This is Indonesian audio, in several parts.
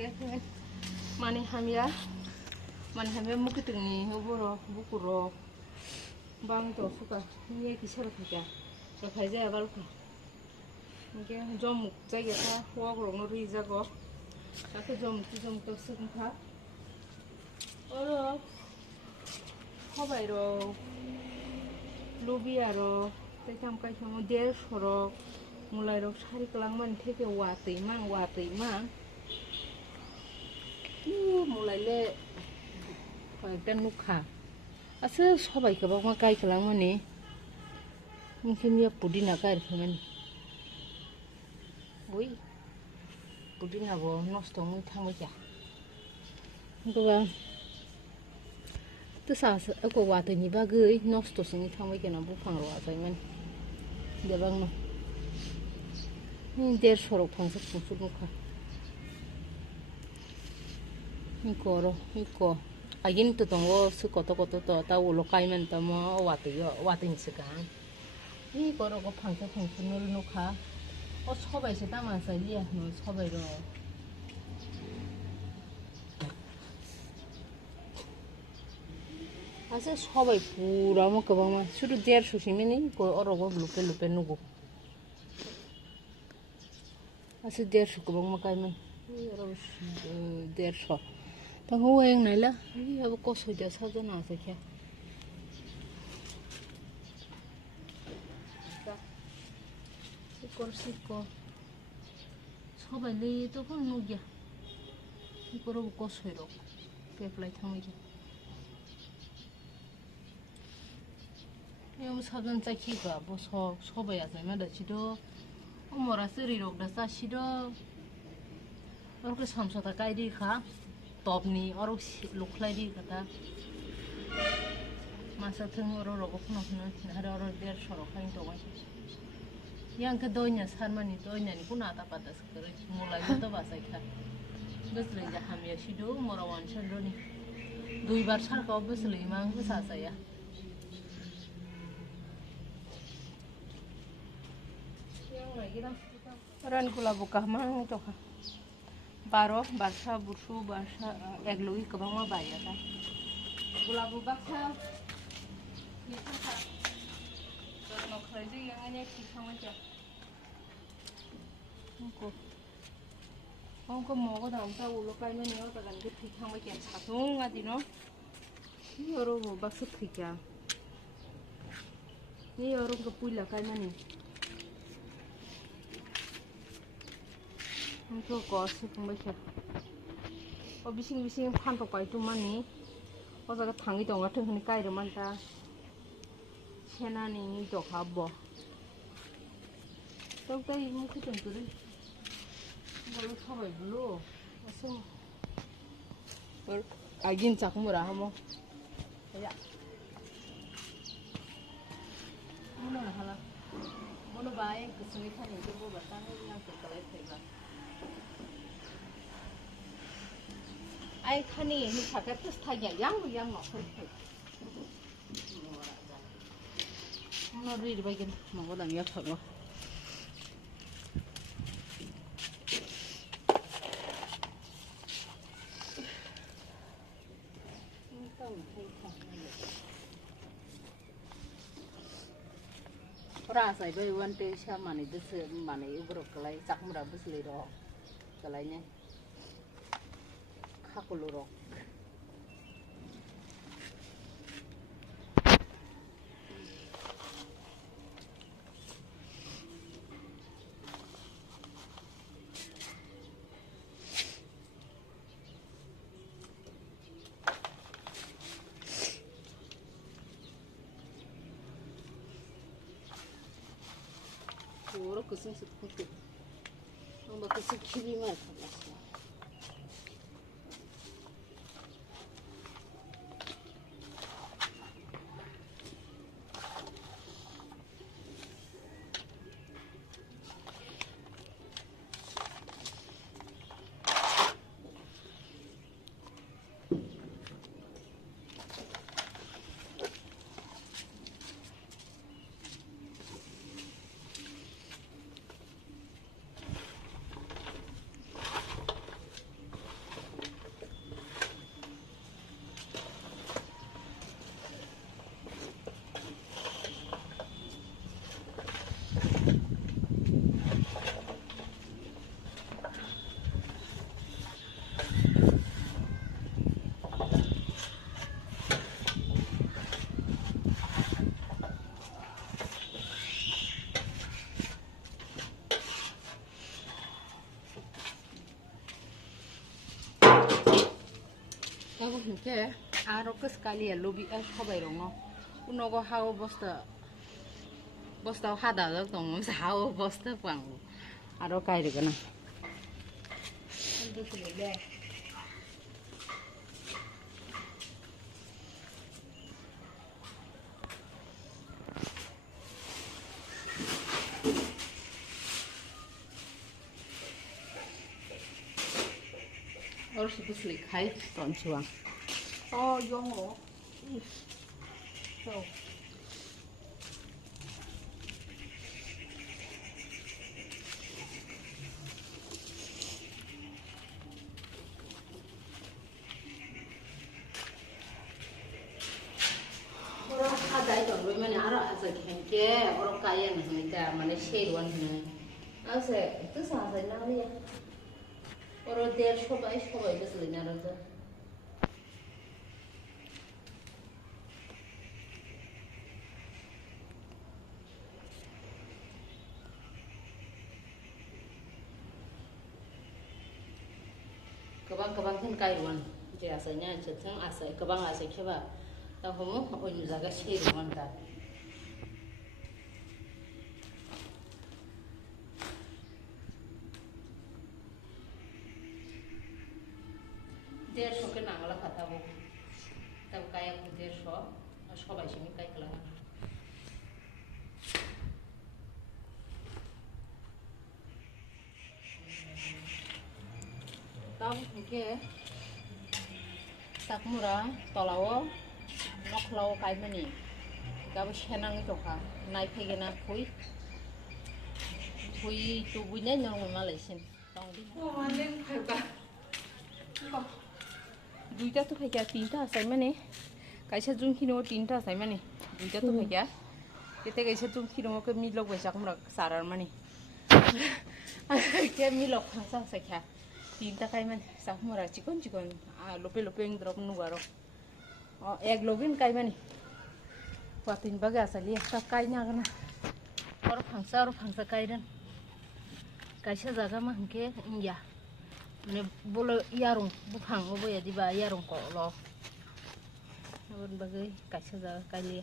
cái mani hamia Muikwthwngni oboro bukuro bang to suka nie kisar thaka rakhai jaya balka ke jom jaiga ta huwa grong ri jago take jom to sukha oro hobai ro lubia ro tekam kai samo der sorok mulai ro sari kelangman theke watei mang mulai le kayakta nukha ase sobai kebakma kai kelangmani mungkin pudina kai rkhaimani oi pudina bo nosto mui thangbai kya goba to sa ko watei ni bagui nosto singi thangbai kena bufang ro asaimani debang no der sorok phangsa phungsu nukha iko agin to tongo su koto to ta ulo kaiman ta mo watei sika ni koro ko phangsa phungsu nul nukha o sobai se tama sa liya no sobai ro ase sobai pura mo kabang ma sudu der susimini ko oro go lupe nugo ase der su kabang ma kaiman oro der so tang hoeng nai la abo ko soja sajana ase kya Siko sobai le to kon nugya ikoro ko soiro Khwlai thangmi yom sajan chaki ga bo sobai asai ma da chido omora seri rok da sa chido orko samsata kai di kha topni oro Khwlai di kata masa thung oro ro khno hara oro der soro khain to bai yang ke doinya sarmani doinya ni kuna ta pada sekere mulai to basai kha besle ja hamya shido morawan chandoni dui bar sar ka besle mang ko sa saya yang lagi dah ran kula buka mang to kha baro barsa bursu barsa egloi ka bang ma baya ta kula buka kha ni kha no Khwlai ji yang ane ki khama ja ko mo ko dam ta ulo kai mani or ka gan ke thi khama kya chatung adi no ni oro bo baksu thikya ni oro ko puila kai mani ko ko su khama kya o bising phan to pai tu mani o jaga thangi dong ga thung ni kai ro man ta Chena ni to khabo to tai Muikwthwng turi bolo sobai bulu asung or agin chakmura hamo ya mono hala mono bai kusumi khani to bo bata ni na to kalai thaiba ai khani ni thaka tus thagya yang no khoi nó đi được bao nhiêu mà có làm gì thật không? Ra sai bâyวันเตชามันนี่ดึกมันนี่อุบรกอะไรจักมุราบุสลีรออะไรเนี่ยข้ากุลรอJora kusing sepupu, orang kusing kiri macam apa? Oke, aro ke sekali ya lobi সবাই রঙ unogo hawo bosta hada lo tong hawo bosta pang aro kai de kana Harus buslik hai ton chuang. Oh, Jora. So. Orang ada itu, mana ada asal kengke, orang kaya nih, mana seruan nih. Asal itu sahaja nanti ya. Orang dia coba itu selain itu. Kebang kan kairuan, jadi asalnya ceceng asal kebang asal coba, tahu mu, orang jaga seruan tak. Dia sok kenang lah kata bu, tahu kaya pun dia sok, sok aja ni kaya kelangan. Tahu ke? Tak murah, tolawo, nok lawo kaya mana? Kau senang itu kah? Naik pergi nak kui tu bunyi nong Malaysia. Tahu di? Oh, mana kaya? Duita tu kaya tinta asal mana? Kaya jung kino tinta asal mana? Duita tu kaya? Kita kaya jung kino ke milok besar murah sarar mana? Kaya milok asal kaya. Tinta kaya mana? Sak murah cikon, lope yang drop nugaro. Oh, egg login kaya mana? Patin bagai asal ya, tak kaya na. Orang fangsa kaya dan. Kaya jaga mah ke India. Mana boleh yarung, bukan boleh di bawah yarung kok lo. Orang bagai kaya jaga kaya.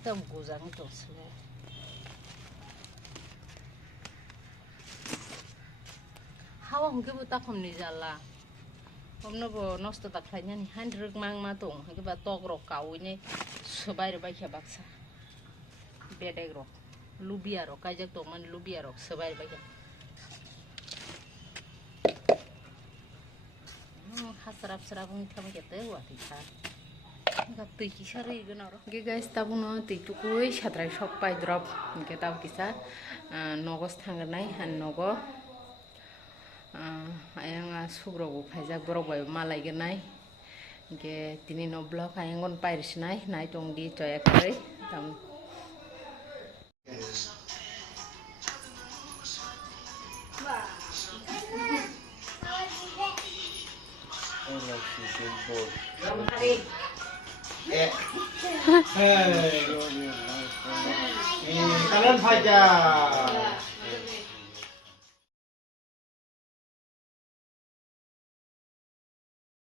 Kita guzang itu sih. Hawa mungkin buta komni jala. Komno bo nosto tak kayaknya nih. Handrek mang matung. Mungkin batok rok kau ini sebaik baik ya baksa. Bedek rok, lubia rok. Kajak tuh man lubia rok sebaik baik ya. Hasrap mungkin kami kita buat ikan. Oke guys, tabu no tikukui satrai shop pai drop ke tahu kisah nogos tanggenai han nogo ayang sugro pajak borok bai malai genai ke tini no blog ayang gon pai risnai nai tong di coyak koi tam kalian saja